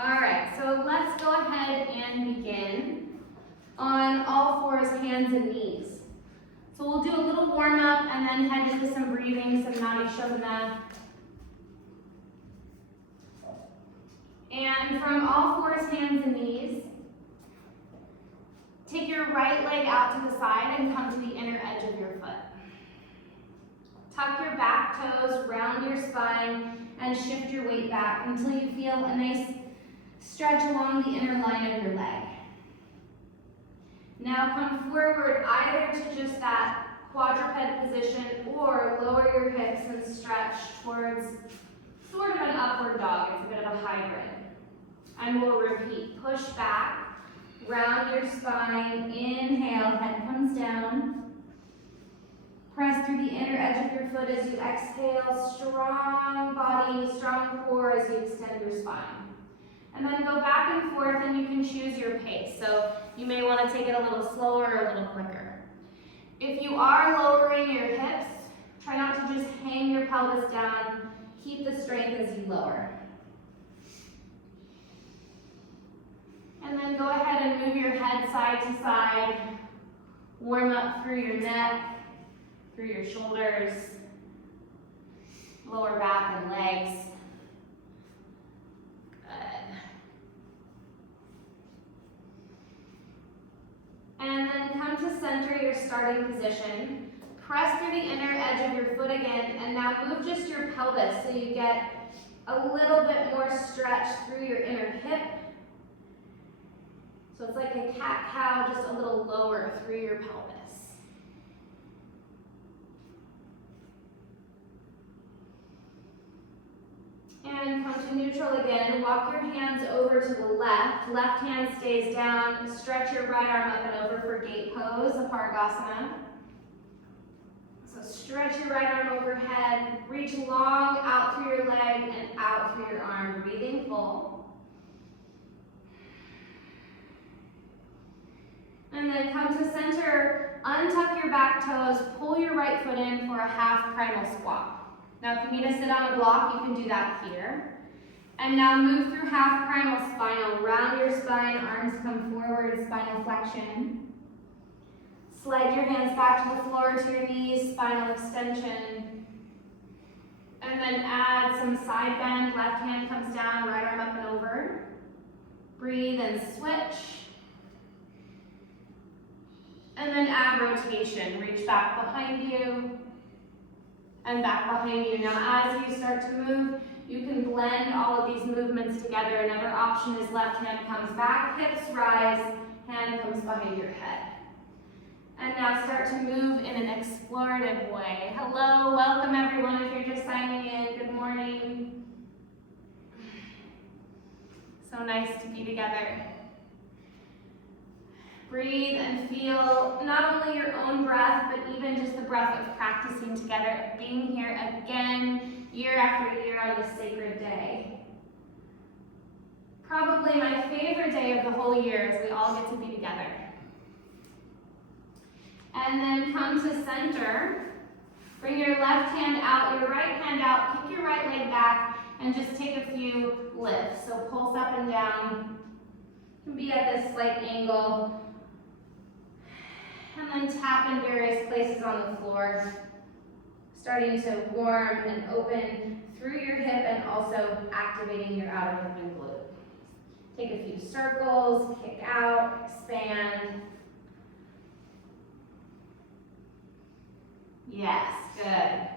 All right, so let's go ahead and begin on all fours, hands and knees. So we'll do a little warm up and then head into some breathing, some Nadi Shodhana. And from all fours, hands and knees, take your right leg out to the side and come to the inner edge of your foot. Tuck your back toes, round your spine, and shift your weight back until you feel a nice stretch along the inner line of your leg. Now come forward either to just that quadruped position or lower your hips and stretch towards sort of an upward dog. It's a bit of a hybrid. And we'll repeat. Push back, round your spine, inhale, head comes down. Press through the inner edge of your foot as you exhale, strong body, strong core as you extend your spine. And then go back and forth and you can choose your pace. So you may want to take it a little slower or a little quicker. If you are lowering your hips, try not to just hang your pelvis down. Keep the strength as you lower. And then go ahead and move your head side to side. Warm up through your neck, through your shoulders, lower back and legs. Good. And then come to center your starting position. Press through the inner edge of your foot again, and now move just your pelvis so you get a little bit more stretch through your inner hip. So it's like a cat-cow, just a little lower through your pelvis. And come to neutral again. Walk your hands over to the left. Left hand stays down. Stretch your right arm up and over for gate pose, a Pargasana. So stretch your right arm overhead. Reach long out through your leg and out through your arm. Breathing full. And then come to center. Untuck your back toes. Pull your right foot in for a half primal squat. Now if you need to sit on a block, you can do that here. And now move through half primal spinal. Round your spine, arms come forward, spinal flexion. Slide your hands back to the floor to your knees, spinal extension. And then add some side bend. Left hand comes down, right arm up and over. Breathe and switch. And then add rotation. Reach back behind you. And back behind you. Now as you start to move, you can blend all of these movements together. Another option is left hand comes back, hips rise, hand comes behind your head. And now start to move in an explorative way. Hello, welcome everyone if you're just signing in. Good morning. So nice to be together. Breathe and feel not only your own breath, but even just the breath of practicing together, being here again, year after year on this sacred day. Probably my favorite day of the whole year as we all get to be together. And then come to center. Bring your left hand out, your right hand out, kick your right leg back, and just take a few lifts. So pulse up and down. You can be at this slight angle. And then tap in various places on the floor, starting to warm and open through your hip and also activating your outer hip and glute. Take a few circles, kick out, expand. Yes, good.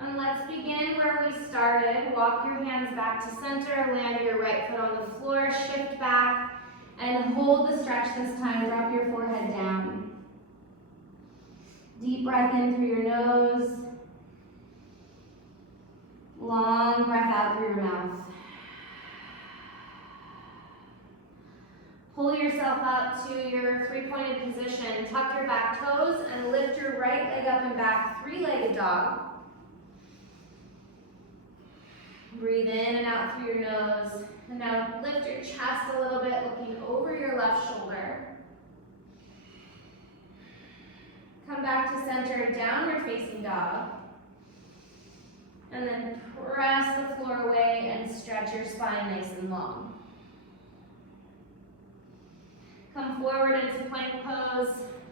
And let's begin where we started. Walk your hands back to center, land your right foot on the floor, shift back, and hold the stretch this time. Drop your forehead down. Deep breath in through your nose. Long breath out through your mouth. Pull yourself up to your three-pointed position. Tuck your back toes and lift your right leg up and back, three-legged dog. Breathe in and out through your nose. And now lift your chest a little bit, looking over your left shoulder. Come back to center, downward facing dog. And then press the floor away and stretch your spine nice and long. Come forward into plank pose,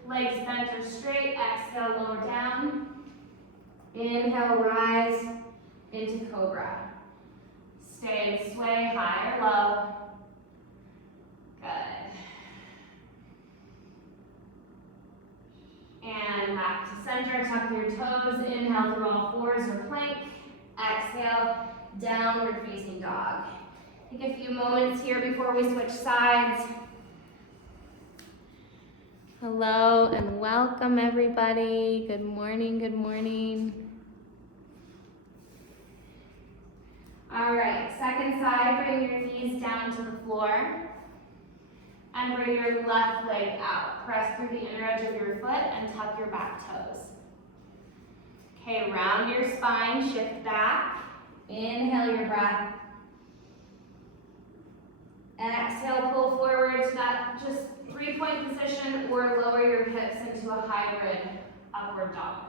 legs bent or straight, exhale, lower down. Inhale, rise into cobra. Stay and sway high or low. Good. And back to center, tuck your toes, inhale through all fours or plank. Exhale, downward facing dog. Take a few moments here before we switch sides. Hello and welcome everybody. Good morning, good morning. All right, second side, bring your knees down to the floor and bring your left leg out. Press through the inner edge of your foot and tuck your back toes. Okay, round your spine, shift back. Inhale your breath. Exhale, pull forward to that just 3-point position or lower your hips into a hybrid upward dog.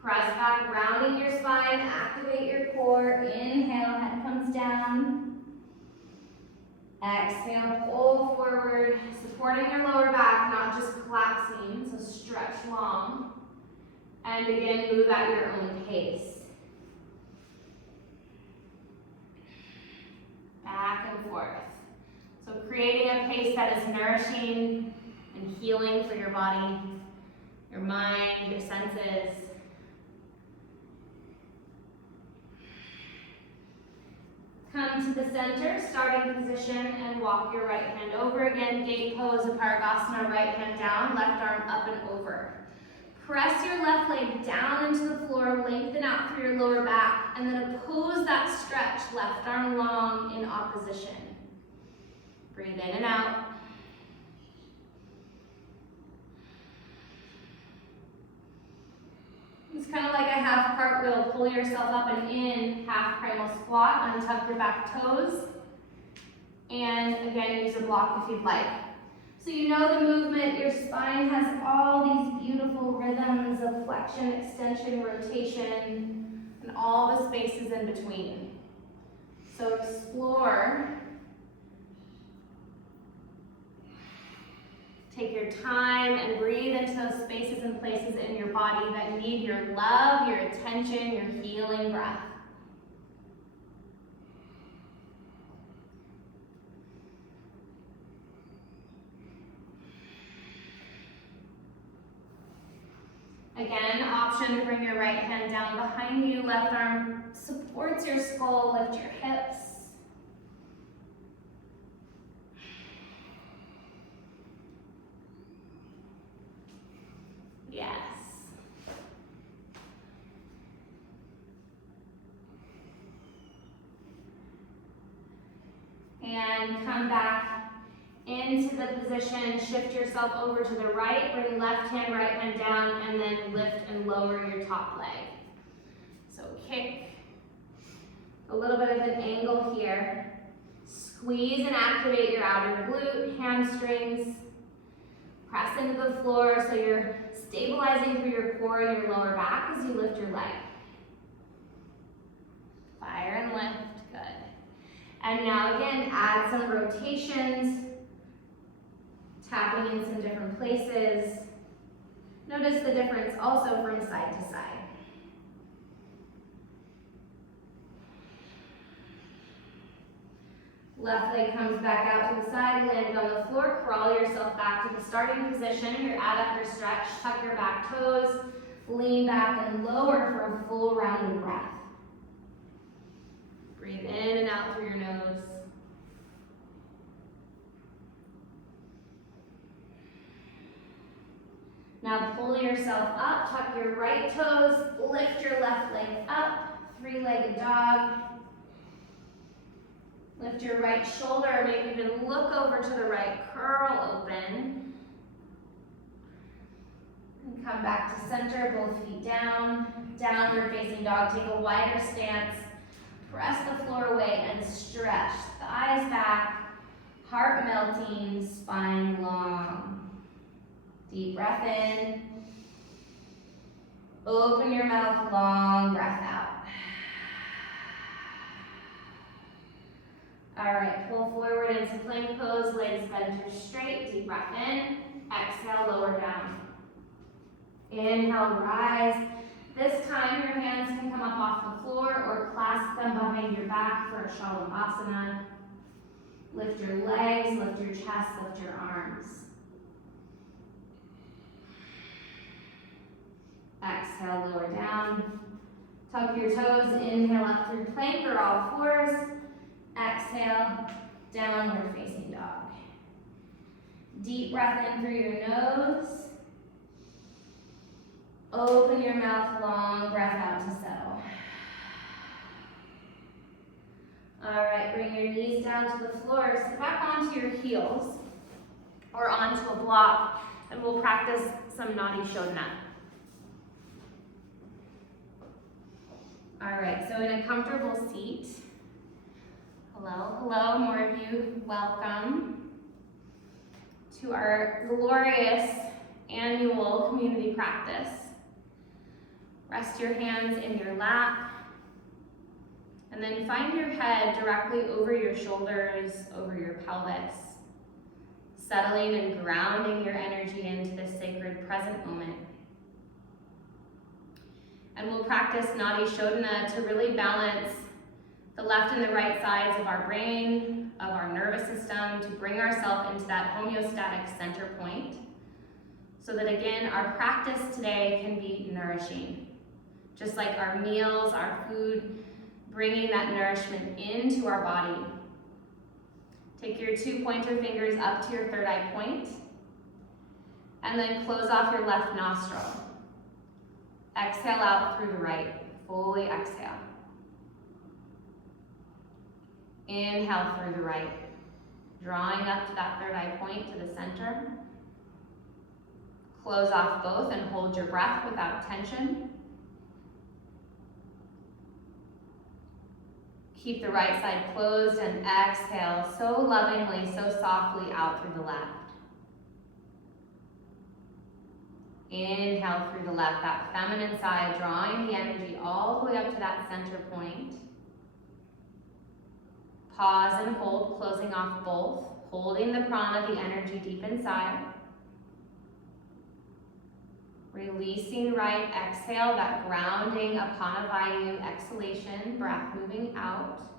Press back, rounding your spine, activate your core. Inhale, head comes down. Exhale, pull forward, supporting your lower back, not just collapsing, so stretch long. And again, move at your own pace. Back and forth. So creating a pace that is nourishing and healing for your body, your mind, your senses. Come to the center, starting position, and walk your right hand over. Again, gate pose, Apargasana, right hand down, left arm up and over. Press your left leg down into the floor, lengthen out through your lower back, and then oppose that stretch, left arm long in opposition. Breathe in and out. It's kind of like a half cartwheel. Pull yourself up and in, half primal squat, untuck your back toes. And again, use a block if you'd like. So you know the movement, your spine has all these beautiful rhythms of flexion, extension, rotation, and all the spaces in between. So explore. Take your time and breathe into those spaces and places in your body that need your love, your attention, your healing breath. Again, option to bring your right hand down behind you, left arm supports your skull, lift your hips. Yes. And come back into the position, shift yourself over to the right, bring left hand, right hand down, and then lift and lower your top leg. So kick, a little bit of an angle here. Squeeze and activate your outer glute, hamstrings. Press into the floor so you're stabilizing through your core and your lower back as you lift your leg. Fire and lift, good. And now again, add some rotations. Tapping in some different places. Notice the difference also from side to side. Left leg comes back out to the side, land on the floor, crawl yourself back to the starting position, your adductor stretch, tuck your back toes, lean back and lower for a full rounded breath. Breathe in and out through your nose. Now pull yourself up, tuck your right toes, lift your left leg up, three-legged dog. Lift your right shoulder, maybe even look over to the right, curl open. And come back to center, both feet down, downward facing dog. Take a wider stance, press the floor away and stretch. Thighs back, heart melting, spine long. Deep breath in. Open your mouth, long breath out. All right, pull forward into plank pose, legs bent or straight, deep breath in. Exhale, lower down. Inhale, rise. This time your hands can come up off the floor or clasp them behind your back for a Shavasana. Lift your legs, lift your chest, lift your arms. Exhale, lower down. Tuck your toes, inhale up through plank or all fours. Exhale, downward facing dog. Deep breath in through your nose. Open your mouth, long breath out to settle. All right, bring your knees down to the floor. Sit back onto your heels or onto a block, and we'll practice some Nadi Shodhana. All right, so in a comfortable seat. Hello, more of you, welcome to our glorious annual community practice. Rest your hands in your lap, and then find your head directly over your shoulders, over your pelvis, settling and grounding your energy into this sacred present moment. And we'll practice Nadi Shodhana to really balance the left and the right sides of our brain, of our nervous system, to bring ourselves into that homeostatic center point, so that again, our practice today can be nourishing. Just like our meals, our food, bringing that nourishment into our body. Take your 2 pointer fingers up to your third eye point, and then close off your left nostril. Exhale out through the right, fully exhale. Inhale through the right, drawing up to that third eye point to the center. Close off both and hold your breath without tension. Keep the right side closed and exhale so lovingly, so softly out through the left. Inhale through the left, that feminine side, drawing the energy all the way up to that center point. Pause and hold, closing off both, holding the prana, the energy deep inside. Releasing right, exhale, that grounding Apanavayu exhalation, breath moving out.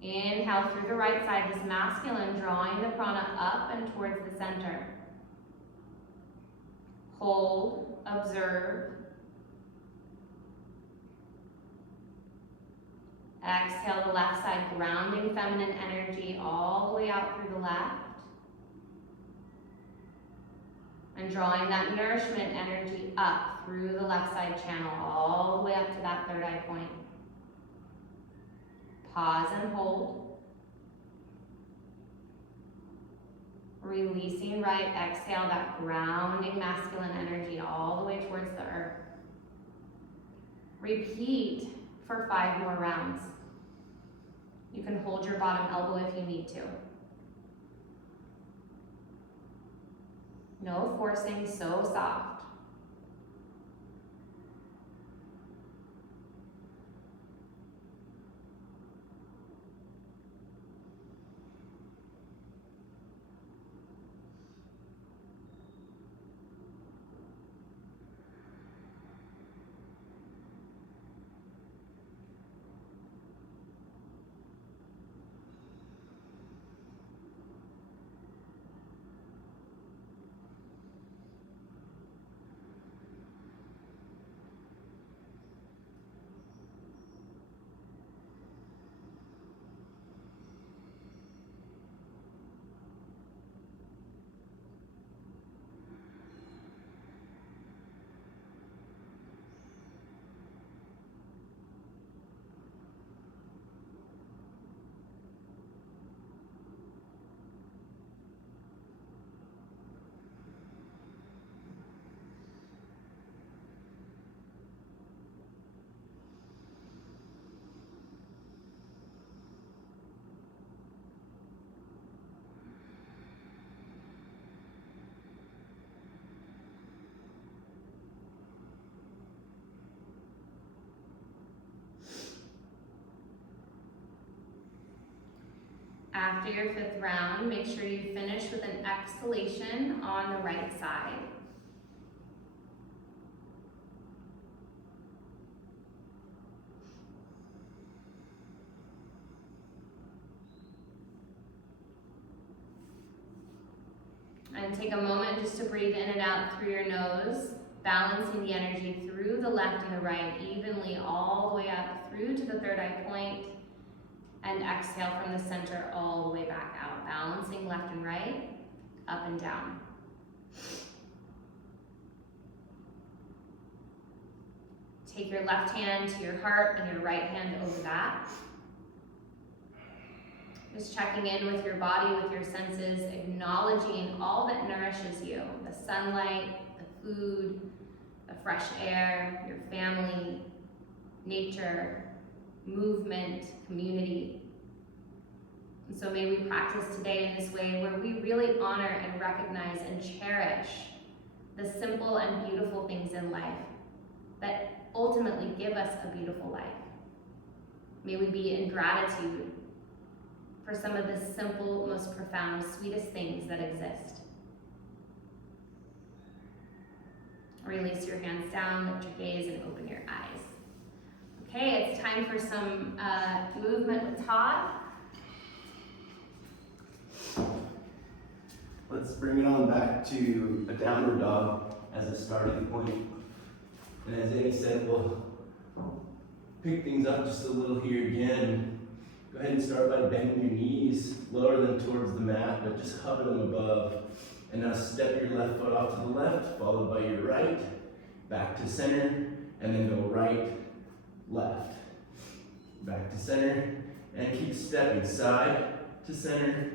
Inhale through the right side, this masculine, drawing the prana up and towards the center. Hold, observe. Exhale, the left side, grounding feminine energy all the way out through the left. And drawing that nourishment energy up through the left side channel, all the way up to that third eye point. Pause and hold. Releasing right, exhale, that grounding masculine energy all the way towards the earth. Repeat for 5 more rounds. You can hold your bottom elbow if you need to. No forcing, so soft. After your 5th round, make sure you finish with an exhalation on the right side. And take a moment just to breathe in and out through your nose, balancing the energy through the left and the right, evenly all the way up through to the 3rd eye point, and exhale from the center all the way back out, balancing left and right, up and down. Take your left hand to your heart and your right hand over that. Just checking in with your body, with your senses, acknowledging all that nourishes you, the sunlight, the food, the fresh air, your family, nature, movement, community. And so may we practice today in this way where we really honor and recognize and cherish the simple and beautiful things in life that ultimately give us a beautiful life. May we be in gratitude for some of the simple, most profound, sweetest things that exist. Release your hands down, lift your gaze, and open your eyes. Okay, it's time for some movement with Todd. Let's bring it on back to a downward dog as a starting point. And as Annie said, we'll pick things up just a little here again. Go ahead and start by bending your knees, lower them towards the mat, but just hover them above. And now step your left foot off to the left, followed by your right, back to center, and then go right, left, back to center, and keep stepping side to center,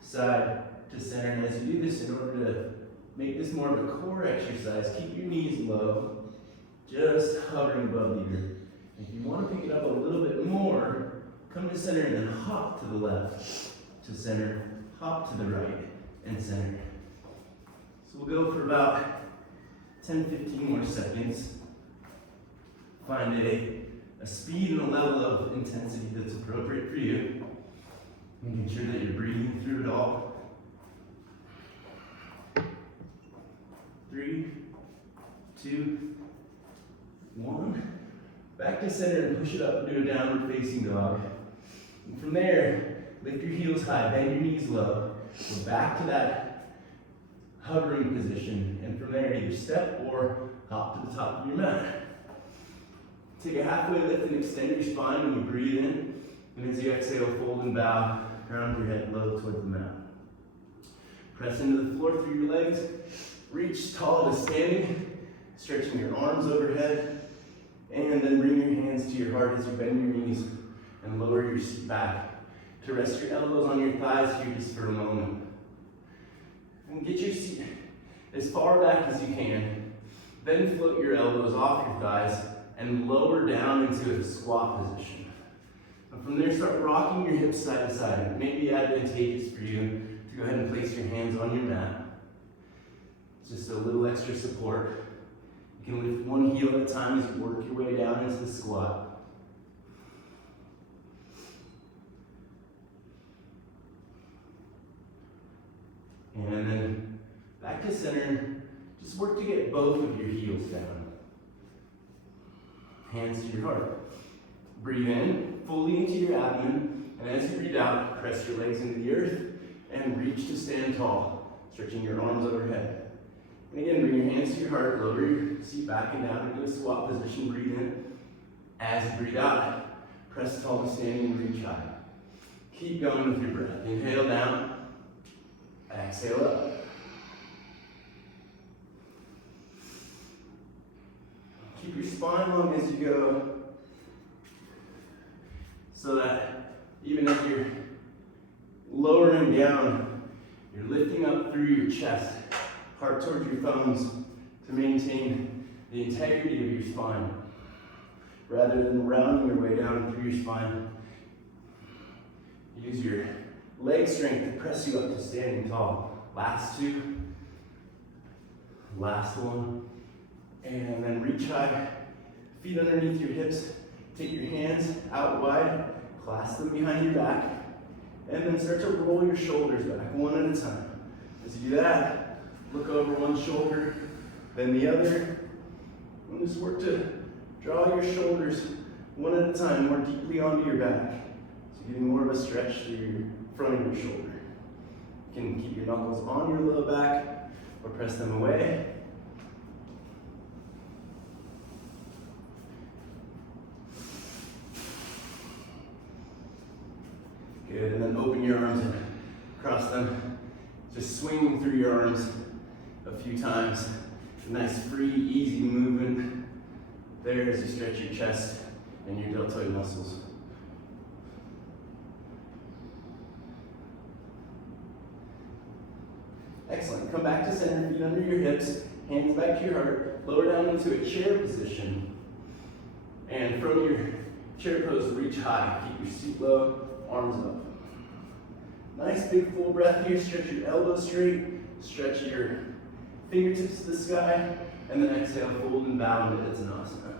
side to center. And as you do this, in order to make this more of a core exercise, keep your knees low, just hovering above the earth. If you want to pick it up a little bit more, come to center and then hop to the left, to center, hop to the right, and center. So we'll go for about 10-15 more seconds. Find a speed and a level of intensity that's appropriate for you. Making sure that you're breathing through it all. 3, 2, 1. Back to center and push it up into a downward facing dog. And from there, lift your heels high, bend your knees low. Go back to that hovering position. And from there, either step or hop to the top of your mat. Take a halfway lift and extend your spine when you breathe in. And as you exhale, fold and bow, round your head low towards the mat. Press into the floor through your legs. Reach tall to standing, stretching your arms overhead. And then bring your hands to your heart as you bend your knees and lower your seat back to rest your elbows on your thighs here just for a moment. And get your seat as far back as you can. Then float your elbows off your thighs and lower down into a squat position. And from there, start rocking your hips side to side. It may be advantageous for you to go ahead and place your hands on your mat. It's just a little extra support. You can lift one heel at a time as you work your way down into the squat. And then back to center. Just work to get both of your heels down. Hands to your heart. Breathe in fully into your abdomen. And as you breathe out, press your legs into the earth and reach to stand tall, stretching your arms overhead. And again, bring your hands to your heart, lower your seat back and down into a squat position. Breathe in. As you breathe out, press tall to standing and reach high. Keep going with your breath. Inhale down. Exhale up. Keep your spine long as you go, so that even as you're lowering down, you're lifting up through your chest, heart towards your thumbs, to maintain the integrity of your spine, rather than rounding your way down through your spine. Use your leg strength to press you up to standing tall. Last two. Last one. And then reach high. Feet underneath your hips. Take your hands out wide. Clasp them behind your back. And then start to roll your shoulders back one at a time. As you do that, look over one shoulder, then the other, and just work to draw your shoulders one at a time more deeply onto your back. So getting more of a stretch through your front of your shoulder. You can keep your knuckles on your low back or press them away. Good, and then open your arms and cross them. Just swinging through your arms a few times. A nice, free, easy movement there as you stretch your chest and your deltoid muscles. Excellent. Come back to center, feet under your hips, hands back to your heart, lower down into a chair position. And from your chair pose, reach high. Keep your seat low, arms up. Nice big full breath here. Stretch your elbows straight, stretch your fingertips to the sky, and then exhale, fold and bow into Uttanasana.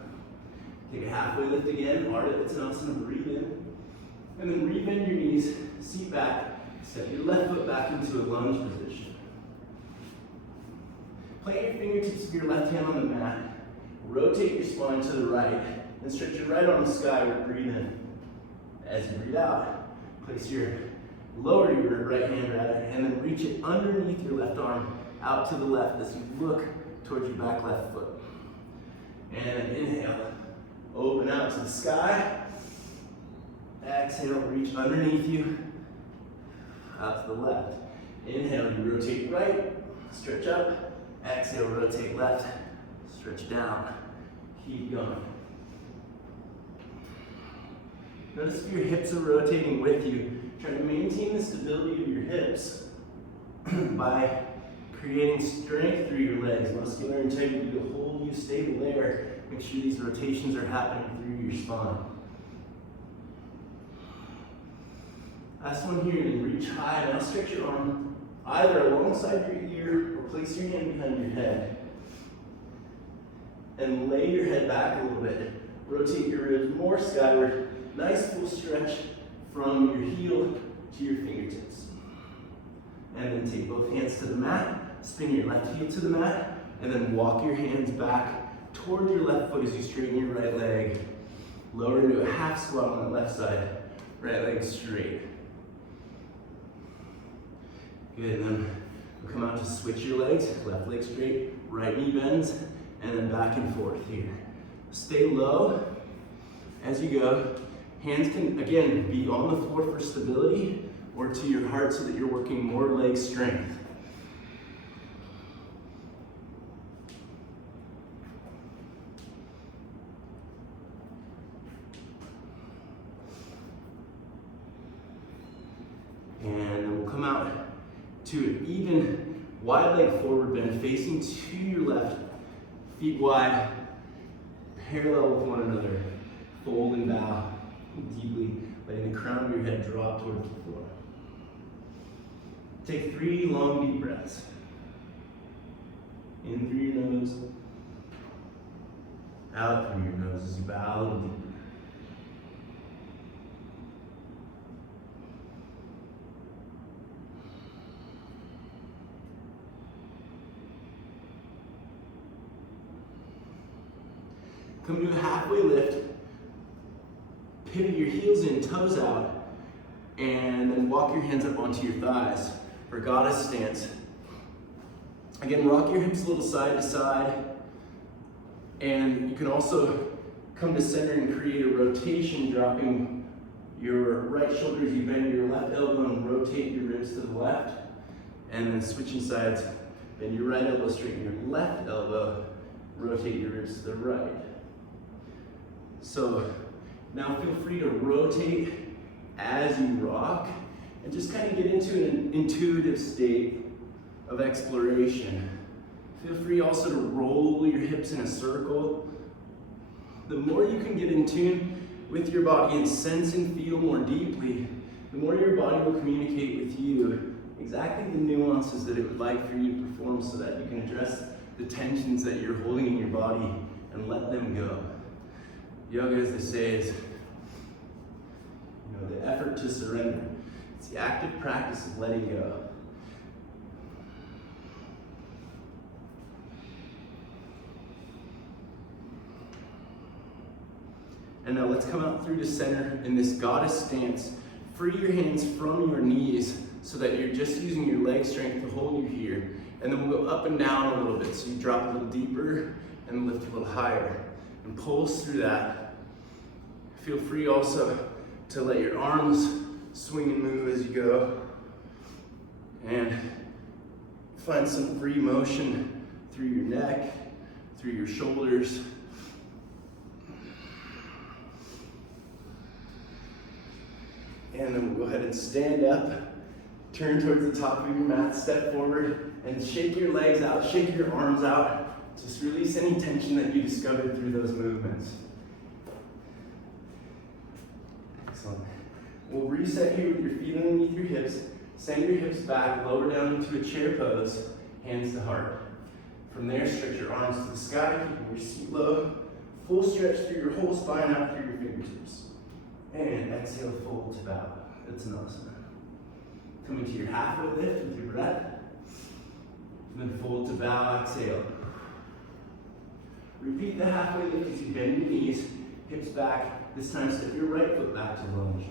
Take a halfway lift again, Ardha Uttanasana, breathe in. And then rebend your knees, seat back, step your left foot back into a lunge position. Plant your fingertips of your left hand on the mat, rotate your spine to the right, and stretch your right arm skyward, breathe in. As you breathe out, lower your right hand rather, and then reach it underneath your left arm out to the left as you look towards your back left foot. And inhale, open out to the sky. Exhale, reach underneath you, out to the left. Inhale, you rotate right, stretch up. Exhale, rotate left, stretch down. Keep going. Notice if your hips are rotating with you. Try to maintain the stability of your hips by creating strength through your legs, muscular integrity to hold you stable there. Make sure these rotations are happening through your spine. Last one here, then reach high. Now stretch your arm either alongside your ear or place your hand behind your head. And lay your head back a little bit. Rotate your ribs more skyward. Nice full stretch from your heel to your fingertips. And then take both hands to the mat, spin your left heel to the mat, and then walk your hands back toward your left foot as you straighten your right leg. Lower into a half squat on the left side, right leg straight. Good, and then we'll come out to switch your legs, left leg straight, right knee bends, and then back and forth here. Stay low as you go. Hands can, again, be on the floor for stability or to your heart so that you're working more leg strength. And then we'll come out to an even wide leg forward bend facing to your left, feet wide, parallel with one another. Fold and bow deeply, letting the crown of your head drop towards the floor. Take 3 long deep breaths. In through your nose, out through your nose as you bow a little deeper. Come to a halfway lift. Pivot your heels in, toes out, and then walk your hands up onto your thighs for goddess stance. Again, rock your hips a little side to side, and you can also come to center and create a rotation, dropping your right shoulder as you bend your left elbow and rotate your ribs to the left, and then switching sides, bend your right elbow, straighten your left elbow, rotate your ribs to the right. So now feel free to rotate as you rock and just kind of get into an intuitive state of exploration. Feel free also to roll your hips in a circle. The more you can get in tune with your body and sense and feel more deeply, the more your body will communicate with you exactly the nuances that it would like for you to perform so that you can address the tensions that you're holding in your body and let them go. Yoga, as they say, is the effort to surrender. It's the active practice of letting go. And now let's come out through the center in this goddess stance. Free your hands from your knees so that you're just using your leg strength to hold you here. And then we'll go up and down a little bit. So you drop a little deeper and lift a little higher. And pulse through that. Feel free also to let your arms swing and move as you go. And find some free motion through your neck, through your shoulders. And then we'll go ahead and stand up, turn towards the top of your mat, step forward, and shake your legs out, shake your arms out. Just release any tension that you discovered through those movements. Excellent. We'll reset here with your feet underneath your hips. Send your hips back, lower down into a chair pose, hands to heart. From there, stretch your arms to the sky, keeping your seat low. Full stretch through your whole spine out through your fingertips. And exhale, fold to bow. That's an asana. Coming to your halfway lift with your breath. And then fold to bow, exhale. Repeat the halfway lift as you bend your knees, hips back. This time step your right foot back to lunge.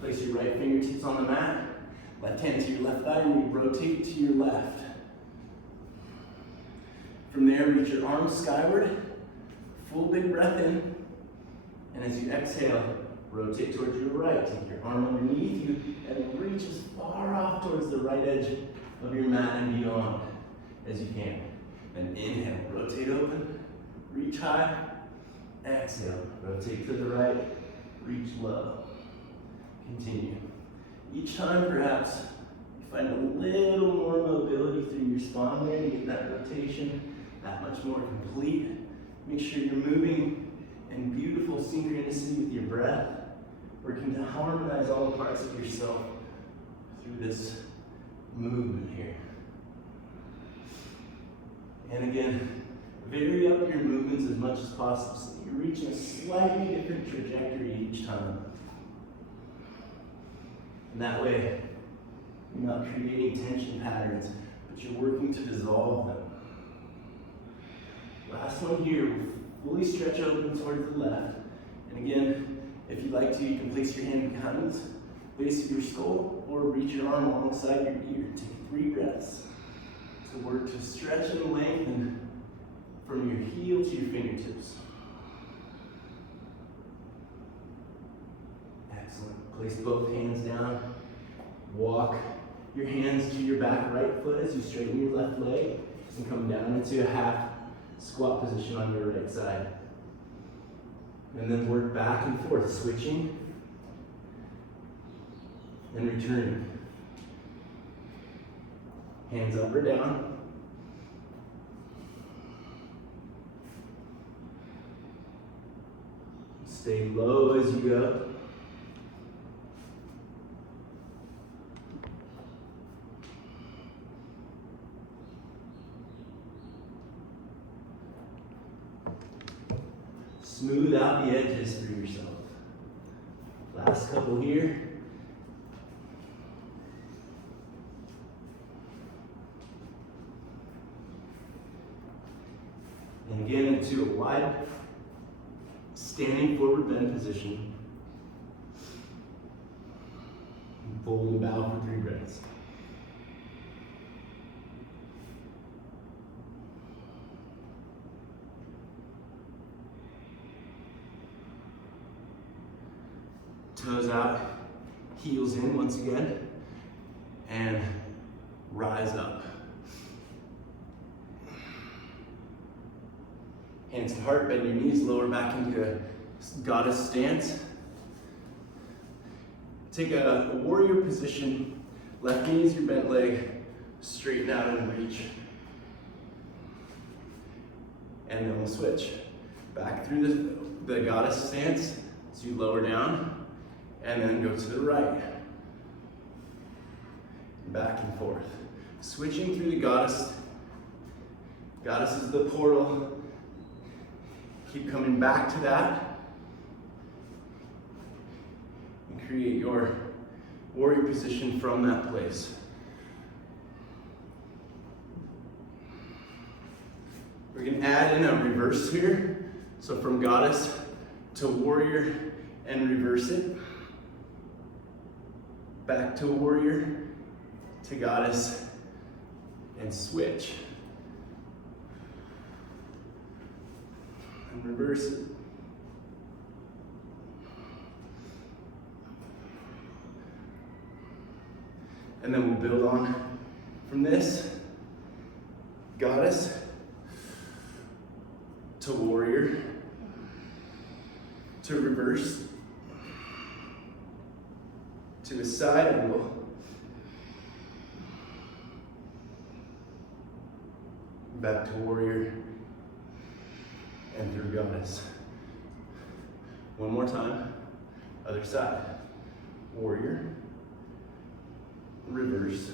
Place your right fingertips on the mat. Left hand to your left thigh and you rotate to your left. From there, reach your arms skyward. Full big breath in. And as you exhale, rotate towards your right. Take your arm underneath you and reach as far off towards the right edge of your mat and beyond as you can. And inhale, rotate open, reach high. Exhale, rotate to the right, reach low. Continue. Each time, perhaps, you find a little more mobility through your spine there to get that rotation that much more complete. Make sure you're moving in beautiful synchronicity with your breath, working to harmonize all the parts of yourself through this movement here. And again, vary up your movements as much as possible so that you're reaching a slightly different trajectory each time. And that way, you're not creating tension patterns, but you're working to dissolve them. Last one here, fully stretch open towards the left. And again, if you'd like to, you can place your hand behind the base of your skull or reach your arm alongside your ear. Take 3 breaths to work to stretch and lengthen from your heel to your fingertips. Excellent. Place both hands down. Walk your hands to your back right foot as you straighten your left leg and come down into a half squat position on your right side. And then work back and forth, switching and returning. Hands up or down. Stay low as you go. Smooth out the edges for yourself. Last couple here. And again into a wide standing forward bend position. And fold and bow for 3 breaths. Toes out, heels in once again, and rise up. Hands to heart, bend your knees, lower back into a goddess stance. Take a warrior position, left knee is your bent leg, straighten out and reach. And then we'll switch. Back through the goddess stance, as you lower down. And then go to the right. Back and forth. Switching through the goddess. Goddess is the portal. Keep coming back to that. And create your warrior position from that place. We're gonna add in a reverse here. So from goddess to warrior and reverse it. Back to warrior to goddess and switch. And reverse it. And then we'll build on from this. Goddess to warrior to reverse to a side angle back to warrior and through goddess. One more time, other side. Warrior, reverse,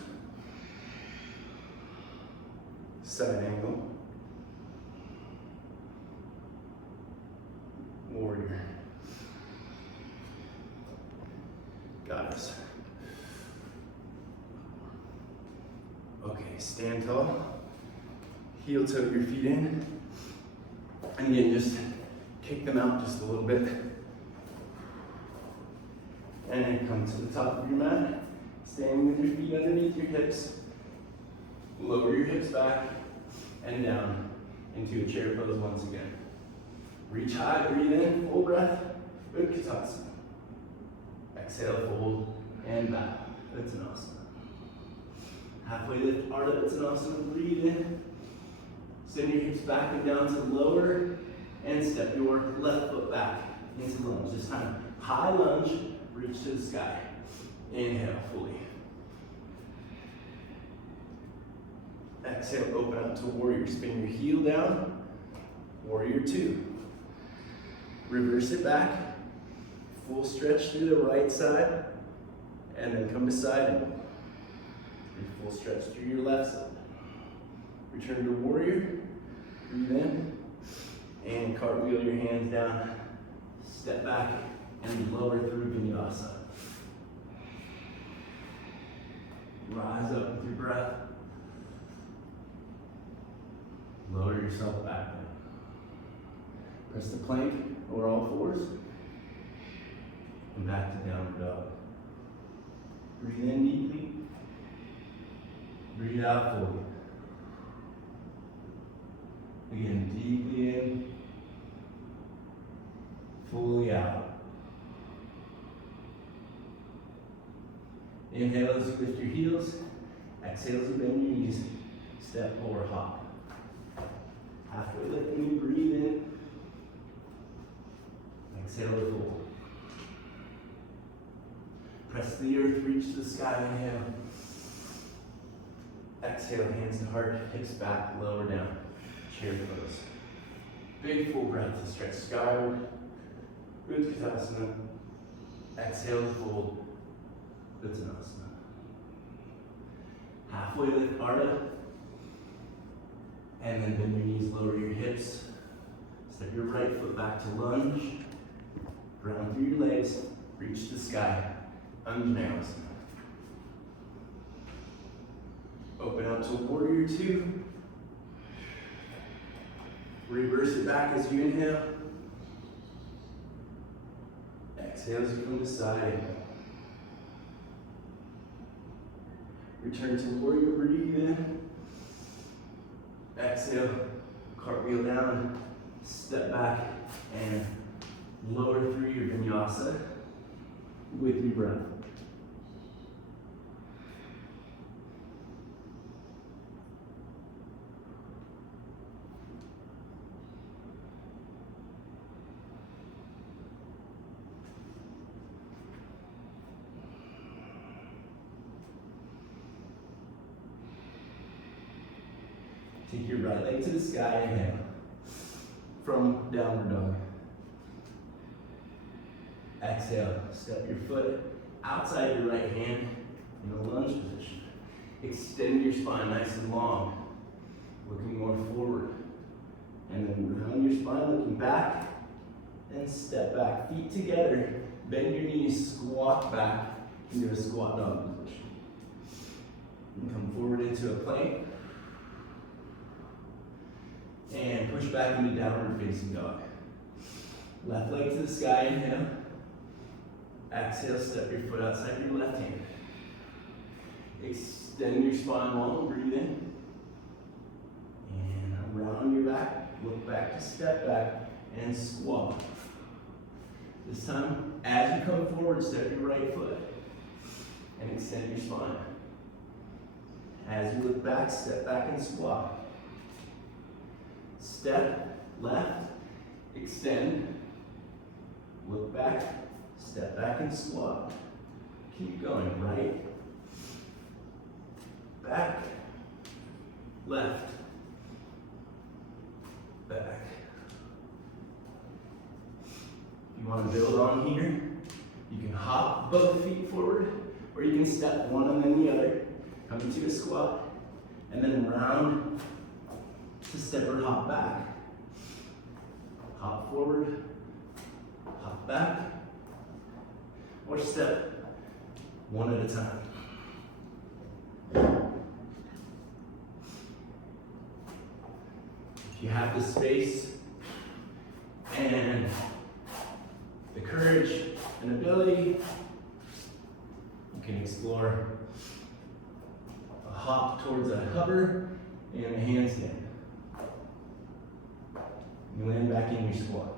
side angle, warrior, goddess. Okay, stand tall, heel toe your feet in, and again, just kick them out just a little bit. And then come to the top of your mat, standing with your feet underneath your hips. Lower your hips back and down into a chair pose once again. Reach high, breathe in, full breath, Utkatasana. Exhale, fold, and bow, Uttanasana. Halfway lift, Ardha Uttanasana, breathe in. Send your hips back and down to lower, and step your left foot back into lunge. This time, high lunge, reach to the sky. Inhale fully. Exhale, open up to warrior. Spin your heel down, warrior two. Reverse it back, full stretch through the right side, and then come to side angle. Full stretch through your left side. Return to warrior, breathe in, and cartwheel your hands down, step back, and lower through vinyasa. Rise up with your breath. Lower yourself back down. Press the plank or all fours. And back to downward dog. Breathe in deeply. Breathe out fully. Again, deeply in. Fully out. Inhale as you lift your heels. Exhale as you bend your knees. Step or hop. Halfway lifting and breathe in. Exhale to fold. Press the earth, reach to the sky, inhale. Exhale, hands to heart, hips back, lower down. Chair pose. Big full breath to stretch skyward. Utkatasana. Exhale to fold. Uttanasana. Halfway lift, Ardha. And then bend your knees, lower your hips. Step your right foot back to lunge. Ground through your legs, reach the sky. Anjaneyasana. Open up to warrior two. Reverse it back as you inhale. Exhale as you come to side. Return to warrior, breathe in. Exhale, cartwheel down, step back, and lower through your vinyasa with your breath. Take your right leg to the sky, inhale. From downward dog. Exhale, step your foot outside your right hand in a lunge position. Extend your spine nice and long, looking more forward. And then round your spine, looking back, and step back. Feet together, bend your knees, squat back into a squat dog position. And come forward into a plank. And push back into downward facing dog. Left leg to the sky, inhale. Exhale, step your foot outside your left hand. Extend your spine long, breathe in. And around your back, look back to step back and squat. This time, as you come forward, step your right foot and extend your spine. As you look back, step back and squat. Step, left, extend, look back, step back and squat. Keep going, right, back, left, back. If you want to build on here, you can hop both feet forward, or you can step one and then the other, come into a squat, and then round to step or hop back. Hop forward, hop back, or step one at a time. If you have the space and the courage and ability, you can explore a hop towards a hover and a handstand. You land back in your squat.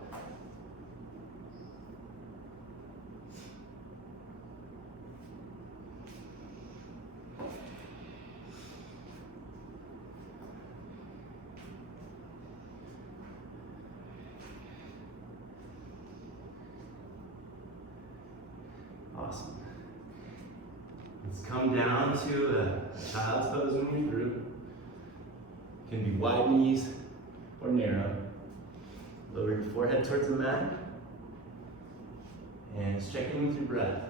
Awesome. Let's come down to a child's pose when you're through. It can be wide knees or narrow. Lower your forehead towards the mat. And just check in with your breath.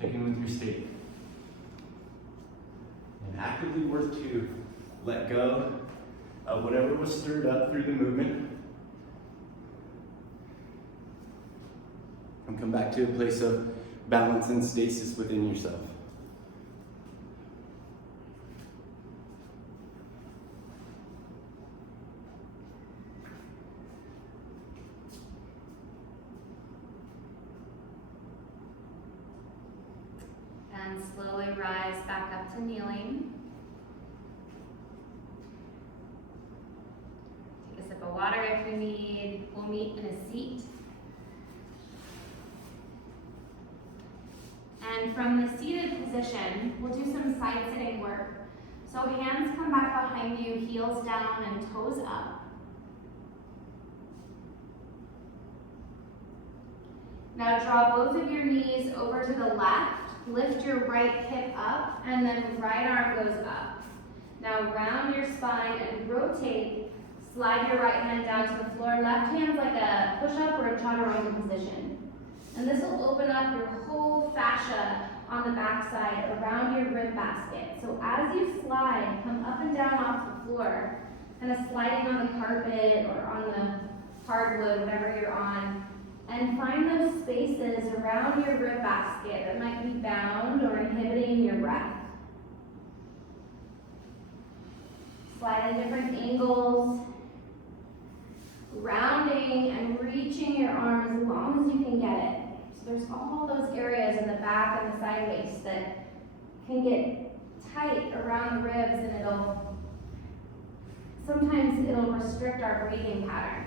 Check in with your state. And actively work to let go of whatever was stirred up through the movement. And come back to a place of balance and stasis within yourself. And slowly rise back up to kneeling. Take a sip of water if you need. We'll meet in a seat. And from the seated position, we'll do some side sitting work. So hands come back behind you, heels down and toes up. Now draw both of your knees over to the left. Lift your right hip up, and then right arm goes up. Now round your spine and rotate. Slide your right hand down to the floor. Left hand's like a push-up or a chaturanga position. And this will open up your whole fascia on the backside around your rib basket. So as you slide, come up and down off the floor, kind of sliding on the carpet or on the hardwood, whatever you're on. And find those spaces around your rib basket that might be bound or inhibiting your breath. Slide at different angles, rounding and reaching your arm as long as you can get it. So there's all those areas in the back and the side waist that can get tight around the ribs, and sometimes it'll restrict our breathing pattern.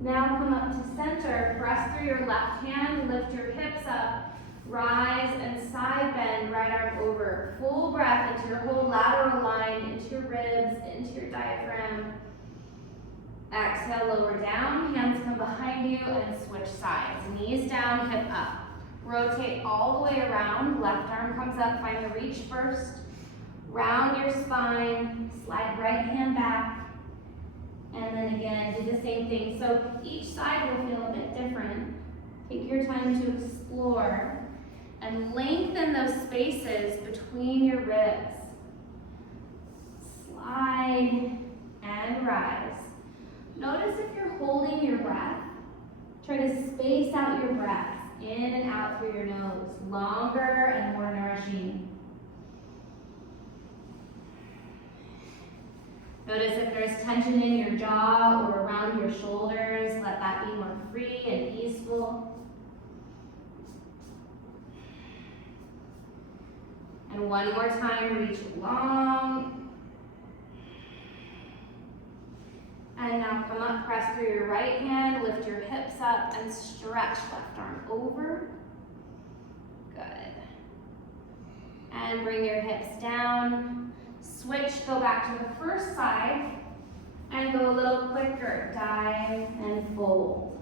Now come up to center, press through your left hand, lift your hips up, rise and side bend, right arm over. Full breath into your whole lateral line, into your ribs, into your diaphragm. Exhale, lower down, hands come behind you and switch sides. Knees down, hip up. Rotate all the way around, left arm comes up, find the reach first. Round your spine, slide right hand back. And then again, do the same thing. So each side will feel a bit different. Take your time to explore and lengthen those spaces between your ribs. Slide and rise. Notice if you're holding your breath, try to space out your breaths in and out through your nose, longer and more nourishing. Notice if there's tension in your jaw or around your shoulders, let that be more free and easeful. And one more time, reach long. And now come up, press through your right hand, lift your hips up and stretch left arm over. Good. And bring your hips down. Switch, go back to the first side and go a little quicker. Dive and fold.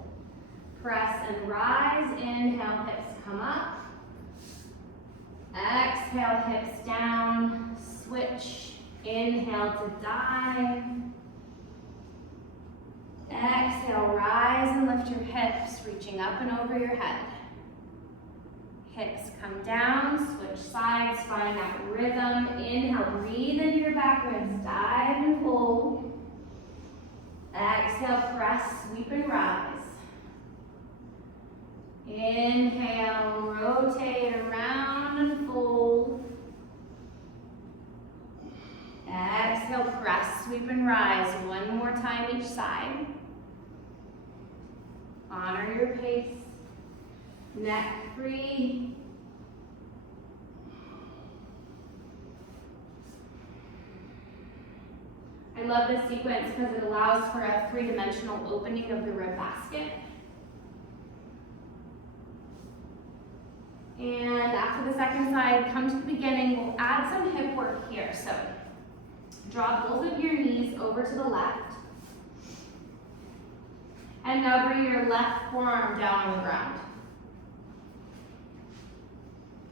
Press and rise. Inhale, hips come up. Exhale, hips down. Switch. Inhale to dive. Exhale, rise and lift your hips, reaching up and over your head. Hips come down, switch sides, find that rhythm. Inhale, breathe into your back ribs, dive and fold. Exhale, press, sweep and rise. Inhale, rotate around and fold. Exhale, press, sweep and rise. One more time each side. Honor your pace. Neck free. I love this sequence because it allows for a three-dimensional opening of the rib basket. And after the second side, come to the beginning. We'll add some hip work here. So draw both of your knees over to the left. And now bring your left forearm down on the ground.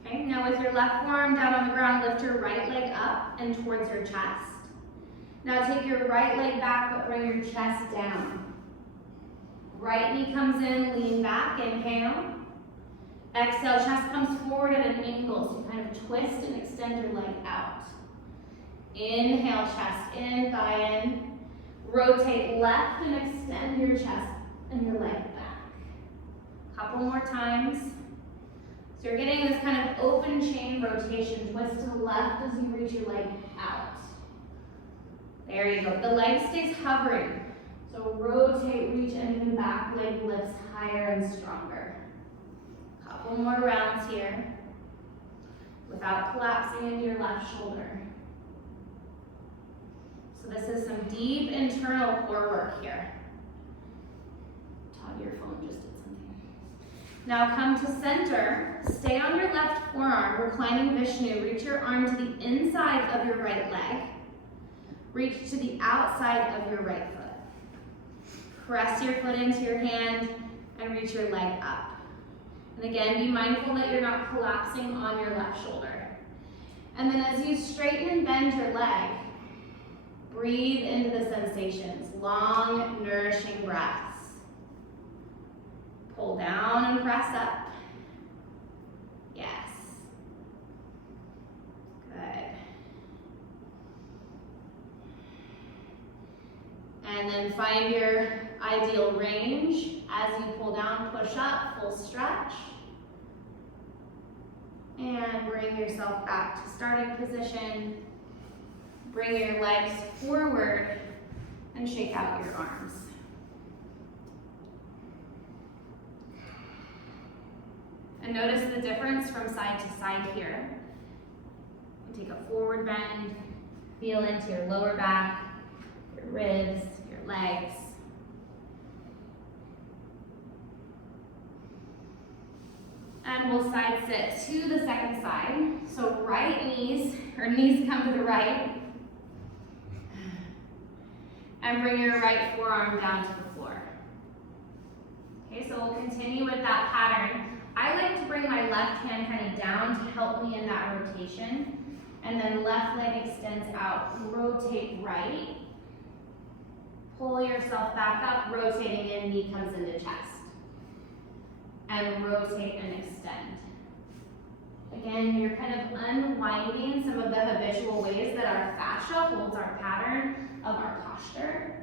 Okay, now with your left forearm down on the ground, lift your right leg up and towards your chest. Now take your right leg back, but bring your chest down. Right knee comes in, lean back, inhale. Exhale, chest comes forward at an angle, so you kind of twist and extend your leg out. Inhale, chest in, thigh in. Rotate left and extend your chest and your leg back. Couple more times. So you're getting this kind of open chain rotation. Twist to the left as you reach your leg out. There you go. The leg stays hovering. So rotate, reach, and the back leg lifts higher and stronger. Couple more rounds here without collapsing into your left shoulder. So this is some deep internal core work here. Todd, your phone just did something. Now come to center. Stay on your left forearm, reclining Vishnu. Reach your arm to the inside of your right leg. Reach to the outside of your right foot. Press your foot into your hand and reach your leg up. And again, be mindful that you're not collapsing on your left shoulder. And then as you straighten and bend your leg, breathe into the sensations. Long, nourishing breaths. Pull down and press up. Yes. Good. And then find your ideal range. As you pull down, push up, full stretch. And bring yourself back to starting position. Bring your legs forward and shake out your arms. And notice the difference from side to side here. Take a forward bend, feel into your lower back, your ribs, your legs. And we'll side sit to the second side. So right knees, or knees come to the right. And bring your right forearm down to the floor. Okay, so we'll continue with that pattern. I like to bring my left hand kind of down to help me in that rotation. And then left leg extends out, rotate right. Pull yourself back up, rotating in, knee comes into chest. And rotate and extend. Again, you're kind of unwinding some of the habitual ways that our fascia holds our pattern of our posture.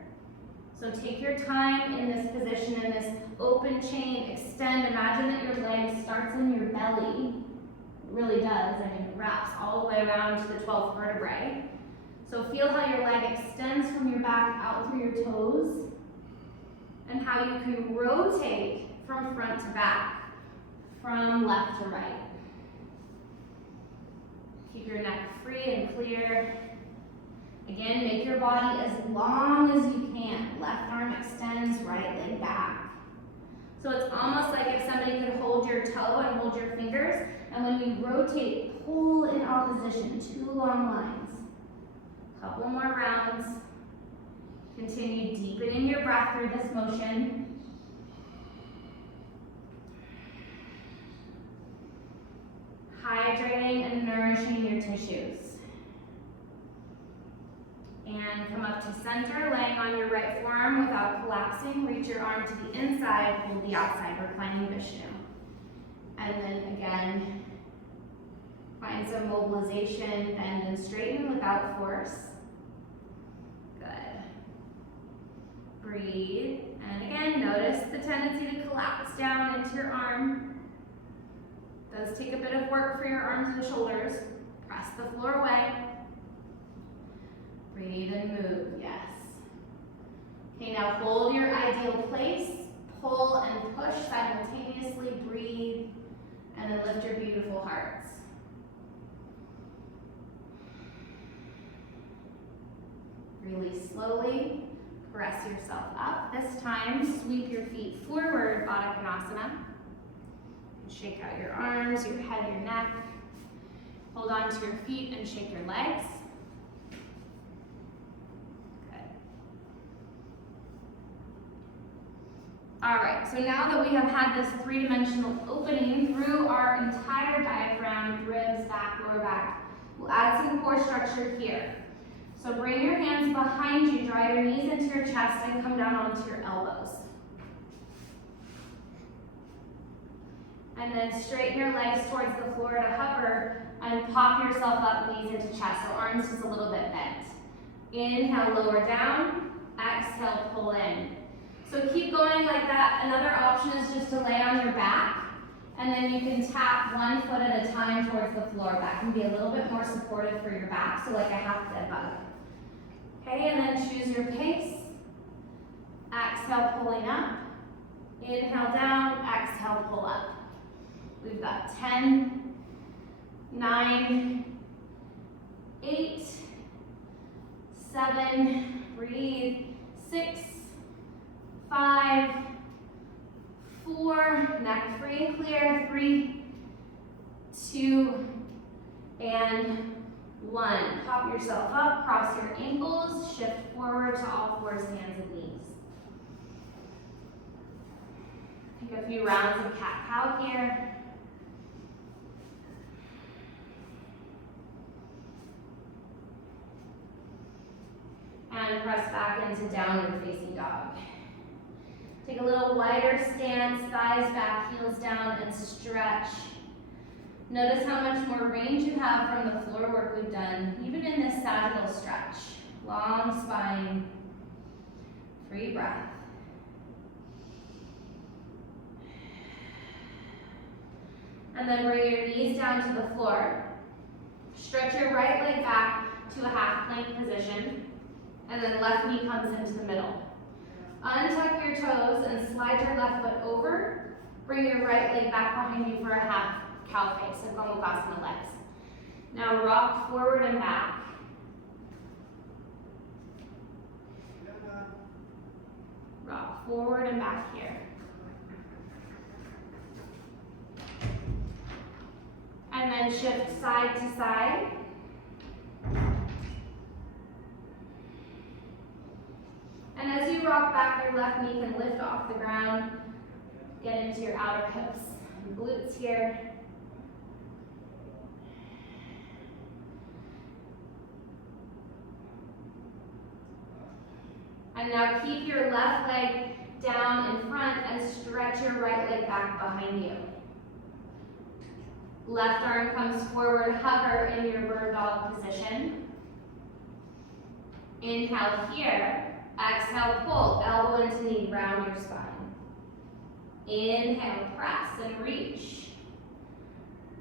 So take your time in this position, in this open chain, extend. Imagine that your leg starts in your belly. It really does. I mean, it wraps all the way around to the 12th vertebrae. So feel how your leg extends from your back out through your toes, and how you can rotate from front to back, from left to right. Keep your neck free and clear. Again, make your body as long as you can. Left arm extends, right leg back. So it's almost like if somebody could hold your toe and hold your fingers, and when we rotate, pull in opposition, 2 long lines. Couple more rounds. Continue deepening your breath through this motion. Hydrating and nourishing your tissues. And come up to center, laying on your right forearm without collapsing. Reach your arm to the inside, hold the outside, reclining Vishnu. And then again, find some mobilization, bend and straighten without force. Good. Breathe. And again, notice the tendency to collapse down into your arm. Does take a bit of work for your arms and shoulders. Press the floor away. Breathe and move, yes. Okay, now hold your ideal place. Pull and push simultaneously. Breathe. And then lift your beautiful hearts. Release slowly. Press yourself up. This time, sweep your feet forward, Baddha Konasana. Shake out your arms, your head, your neck. Hold on to your feet and shake your legs. Good. All right, so now that we have had this 3-dimensional opening through our entire diaphragm, ribs, back, lower back, we'll add some core structure here. So bring your hands behind you, draw your knees into your chest, and come down onto your elbows. And then straighten your legs towards the floor to hover, and pop yourself up, knees into chest, so arms just a little bit bent. Inhale, lower down, exhale, pull in. So keep going like that. Another option is just to lay on your back, and then you can tap one foot at a time towards the floor. That can be a little bit more supportive for your back, so like a half dead bug. Okay, and then choose your pace. Exhale, pulling up. Inhale down, exhale, pull up. We've got 10, 9, 8, 7, breathe, 6, 5, 4, neck free and clear, 3, 2, and 1. Pop yourself up, cross your ankles, shift forward to all fours, hands and knees. Take a few rounds of cat-cow here. And press back into downward facing dog. Take a little wider stance, thighs back, heels down, and stretch. Notice how much more range you have from the floor work we've done, even in this sagittal stretch. Long spine, free breath. And then bring your knees down to the floor. Stretch your right leg back to a half plank position. And then left knee comes into the middle. Untuck your toes and slide your left foot over. Bring your right leg back behind you for a half cow face, so Gomukhasana legs. Now rock forward and back. Rock forward and back here. And then shift side to side. And as you rock back, your left knee can lift off the ground, get into your outer hips and glutes here. And now keep your left leg down in front and stretch your right leg back behind you. Left arm comes forward, hover in your bird dog position. Inhale here. Exhale. Exhale, pull, elbow into knee, round your spine. Inhale, press and reach.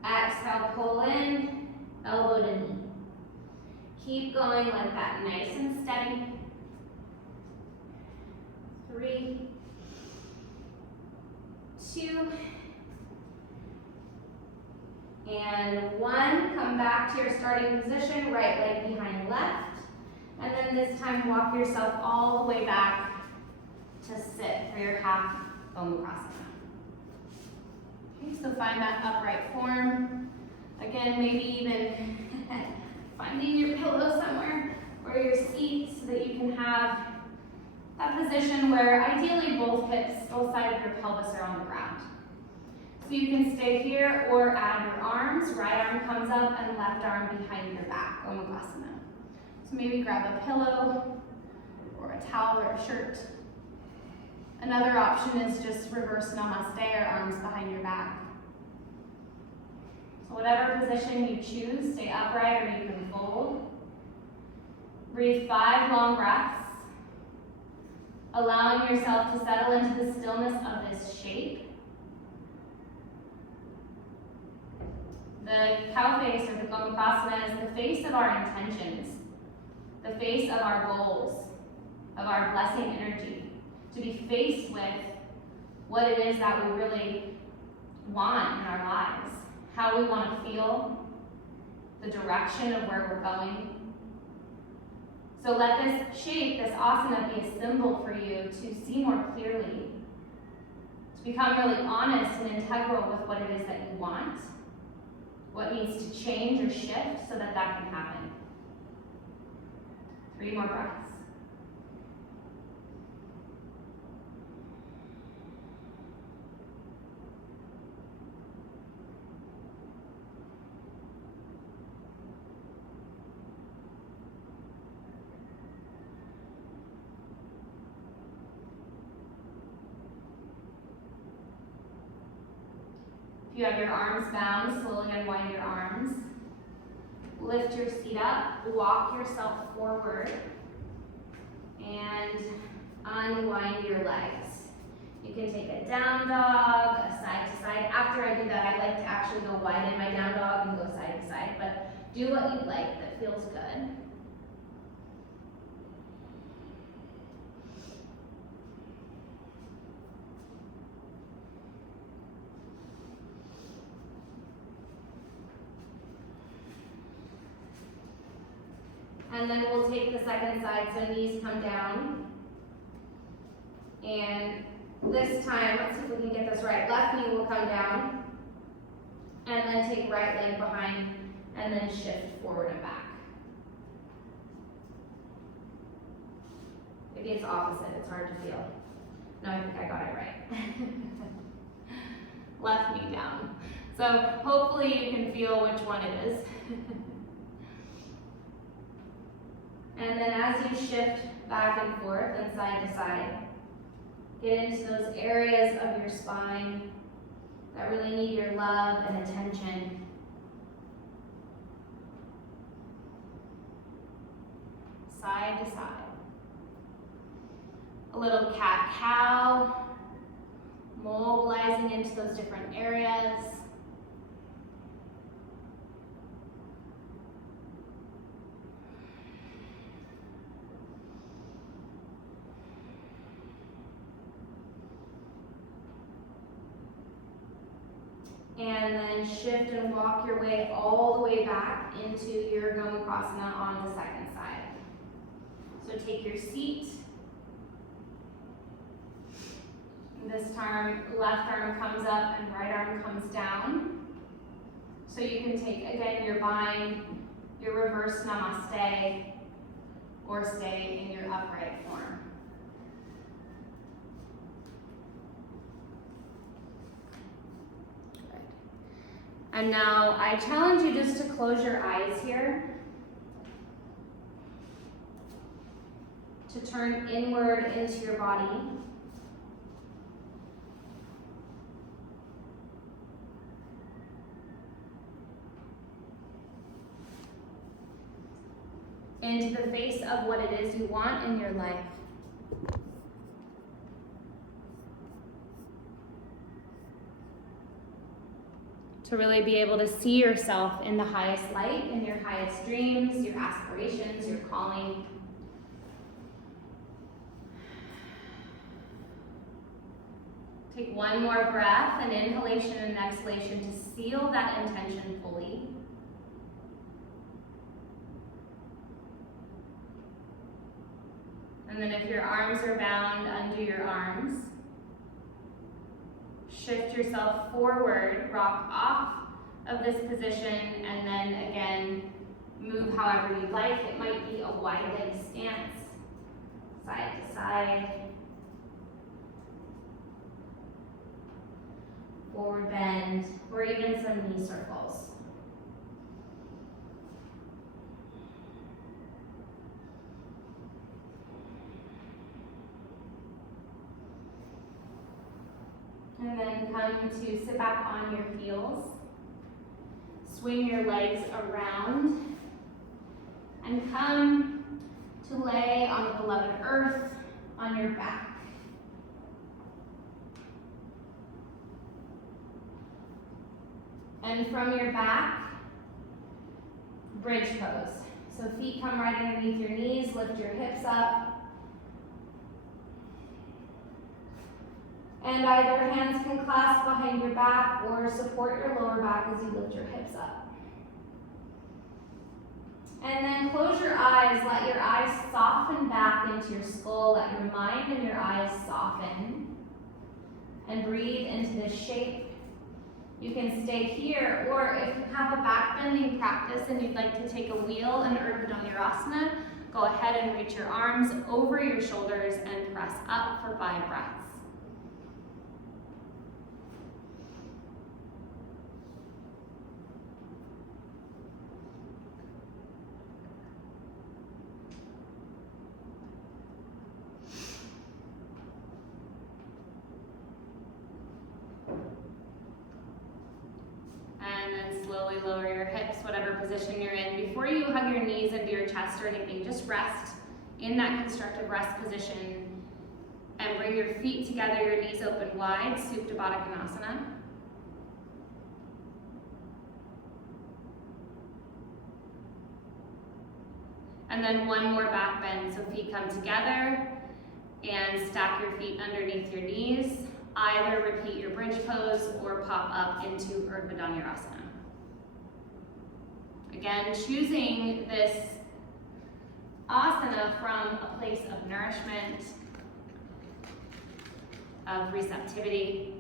Exhale, pull in, elbow to knee. Keep going like that, nice and steady. 3, 2, and 1. Come back to your starting position, right leg behind left. And then this time walk yourself all the way back to sit for your half Omukrasana. Okay, so find that upright form. Again, maybe even finding your pillow somewhere or your seat so that you can have that position where ideally both hips, both sides of your pelvis are on the ground. So you can stay here or add your arms. Right arm comes up and left arm behind your back, Omukrasana. So maybe grab a pillow or a towel or a shirt. Another option is just reverse namaste or arms behind your back. So whatever position you choose, stay upright or you can fold. Breathe 5 long breaths, allowing yourself to settle into the stillness of this shape. The cow face or the Gomukrasana is the face of our intentions, the face of our goals, of our blessing energy, to be faced with what it is that we really want in our lives, how we want to feel, the direction of where we're going. So let this shape, this asana, be a symbol for you to see more clearly, to become really honest and integral with what it is that you want, what needs to change or shift so that that can happen. 3 more breaths. If you have your arms bound, slowly unwind your arms. Lift your seat up, walk yourself forward, and unwind your legs. You can take a down dog, a side to side. After I do that, I like to actually go wide in my down dog and go side to side, but do what you like that feels good. And then we'll take the second side, so knees come down. And this time, let's see if we can get this right. Left knee will come down. And then take right leg behind, and then shift forward and back. Maybe it's opposite, it's hard to feel. No, I think I got it right. Left knee down. So hopefully you can feel which one it is. And then as you shift back and forth and side to side, get into those areas of your spine that really need your love and attention. Side to side. A little cat-cow, mobilizing into those different areas. And then shift and walk your way all the way back into your Gomukrasana on the second side. So take your seat. This time, left arm comes up and right arm comes down. So you can take, again, your bind, your reverse namaste, or stay in your upright form. And now I challenge you just to close your eyes here, to turn inward into your body. Into the face of what it is you want in your life. to really be able to see yourself in the highest light, in your highest dreams, your aspirations, your calling. Take one more breath, an inhalation and an exhalation to seal that intention fully. And then if your arms are bound, undo your arms. Shift yourself forward, rock off of this position, and then again, move however you'd like. It might be a wide leg stance, side to side. Forward bend, or even some knee circles. And then come to sit back on your heels. Swing your legs around and come to lay on the beloved earth on your back. And from your back, bridge pose. So feet come right underneath your knees, lift your hips up. And either hands can clasp behind your back or support your lower back as you lift your hips up. And then close your eyes, let your eyes soften back into your skull, let your mind and your eyes soften. And breathe into this shape. You can stay here, or if you have a back bending practice and you'd like to take a wheel in Urdhva Dhanurasana, go ahead and reach your arms over your shoulders and press up for 5 breaths. Slowly lower your hips, whatever position you're in. Before you hug your knees into your chest or anything, just rest in that constructive rest position and bring your feet together, your knees open wide, Supta Baddha Konasana. And then one more back bend, so feet come together and stack your feet underneath your knees. Either repeat your bridge pose or pop up into Urdhva Dhanurasana. Again, choosing this asana from a place of nourishment, of receptivity.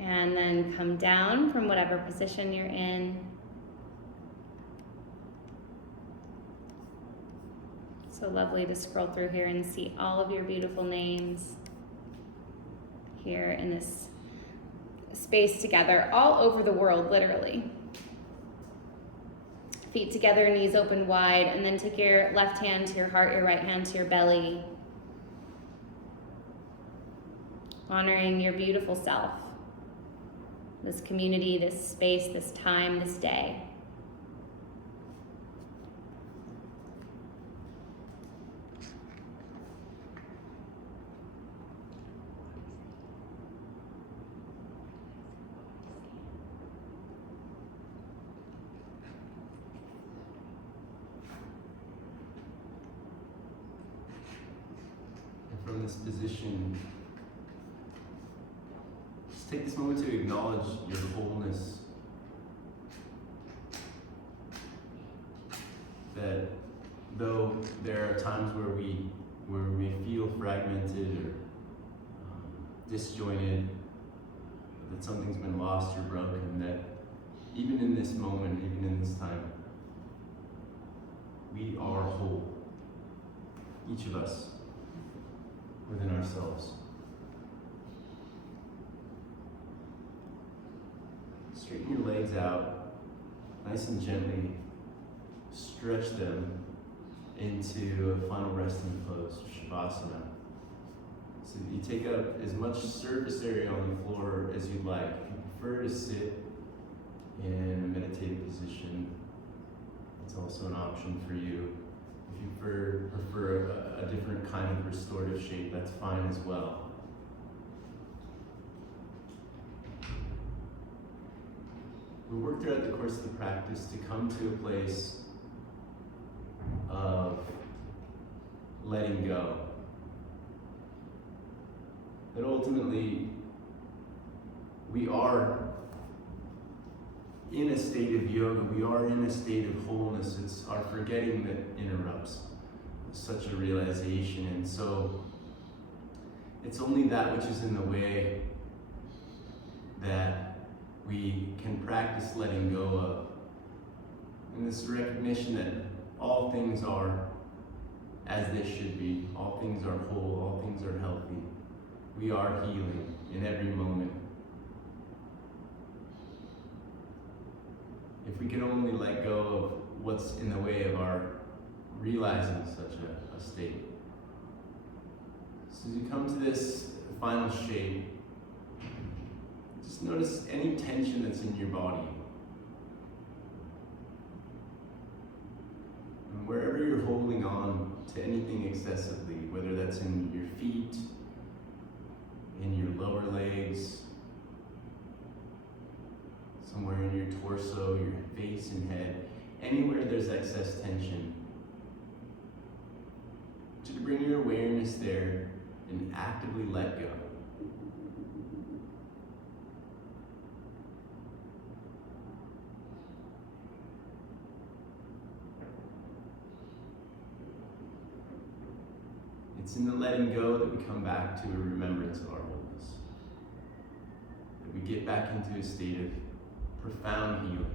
And then come down from whatever position you're in. So lovely to scroll through here and see all of your beautiful names here in this space together, all over the world, literally. Feet together, knees open wide, and then take your left hand to your heart, your right hand to your belly. Honoring your beautiful self. This community, this space, this time, this day. And from this position, take this moment to acknowledge your wholeness. That though there are times where we may feel fragmented or disjointed, that something's been lost or broken, that even in this moment, even in this time, we are whole, each of us, within ourselves. Straighten your legs out, nice and gently stretch them into a final resting pose, Shavasana. So you take up as much surface area on the floor as you'd like. If you prefer to sit in a meditative position, it's also an option for you. If you prefer a different kind of restorative shape, that's fine as well. We work throughout the course of the practice to come to a place of letting go. That ultimately, we are in a state of yoga, we are in a state of wholeness. It's our forgetting that interrupts such a realization. And so, it's only that which is in the way that we can practice letting go of. And this recognition that all things are as they should be. All things are whole, all things are healthy. We are healing in every moment. If we can only let go of what's in the way of our realizing such a state. So as you come to this final shape, just notice any tension that's in your body. And wherever you're holding on to anything excessively, whether that's in your feet, in your lower legs, somewhere in your torso, your face and head, anywhere there's excess tension, to bring your awareness there and actively let go. It's in the letting go that we come back to a remembrance of our wholeness. That we get back into a state of profound healing.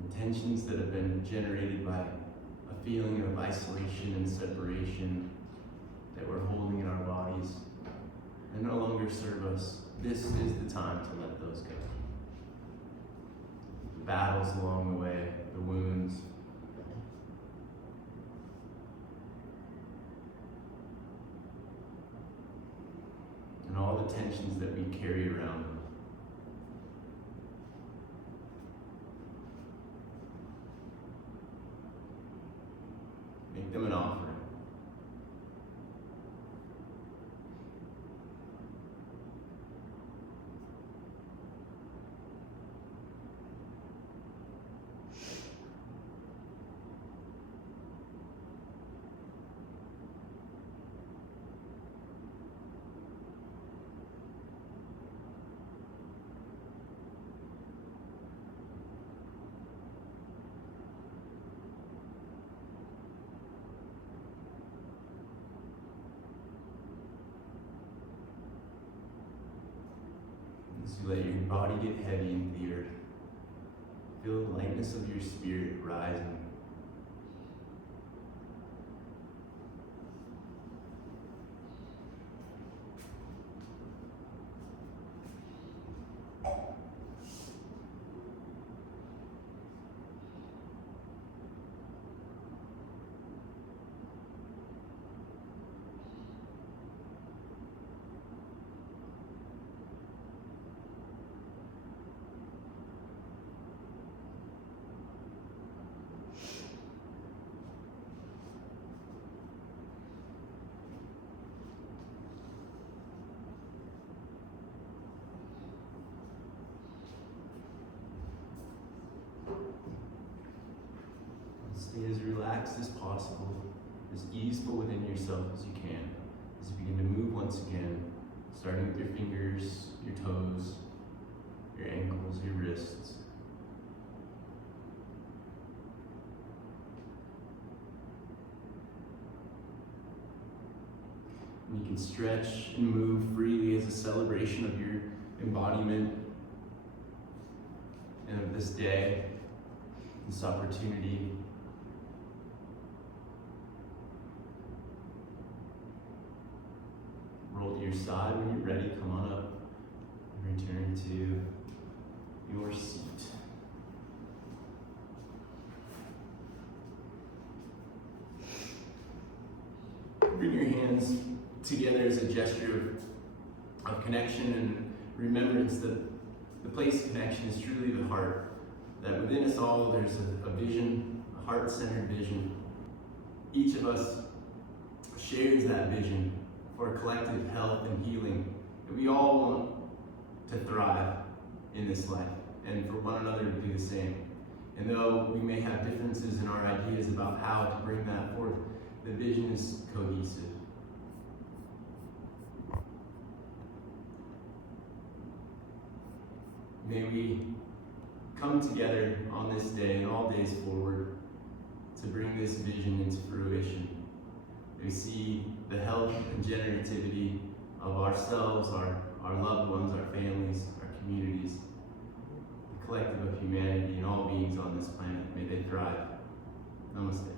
And tensions that have been generated by a feeling of isolation and separation that we're holding in our bodies, they no longer serve us. This is the time to let those go. The battles along the way, the wounds, and all the tensions that we carry around. Make them an offering. As you let your body get heavy into the earth, feel the lightness of your spirit rising. Stay as relaxed as possible, as easeful within yourself as you can, as you begin to move once again, starting with your fingers, your toes, your ankles, your wrists. And you can stretch and move freely as a celebration of your embodiment and of this day, this opportunity. Roll to your side when you're ready. Come on up and return to your seat. together as a gesture of connection and remembrance that the place of connection is truly the heart. That within us all there's a vision, a heart-centered vision. Each of us shares that vision for collective health and healing. And we all want to thrive in this life and for one another to do the same. And though we may have differences in our ideas about how to bring that forth, the vision is cohesive. May we come together on this day and all days forward to bring this vision into fruition. We see the health and generativity of ourselves, our loved ones, our families, our communities, the collective of humanity and all beings on this planet. May they thrive. Namaste.